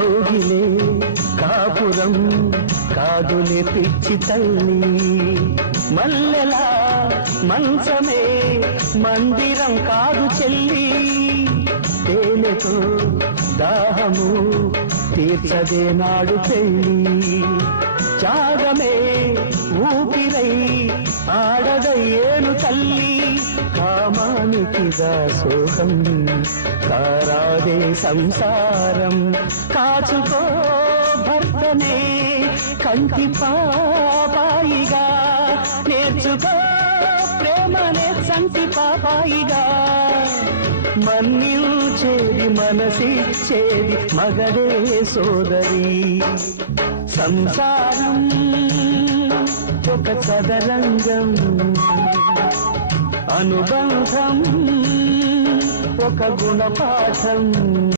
కౌగిలే కాపురం కాదులే పిచ్చి తల్లి, మల్లెలా మంచమే మందిరం కాదు చెల్లి, తేనెతో దాహము తీర్చదే నాడు పెళ్ళి, త్యాగమే ఊపిరై ఆడదయ్యేను తల్లి, కామానికి దాసోహం కారాదే సంసారం, కాచుకో భర్తనే కంటి పాపాయిగా, నేర్చుకో ప్రేమనే సంటి పాపాయిగా, మన్నించేది మనసిచ్చేది మగడే సోదరి, సంసారం ఒక చదరంగం, అనుబంధం ఒక గుణపాఠం.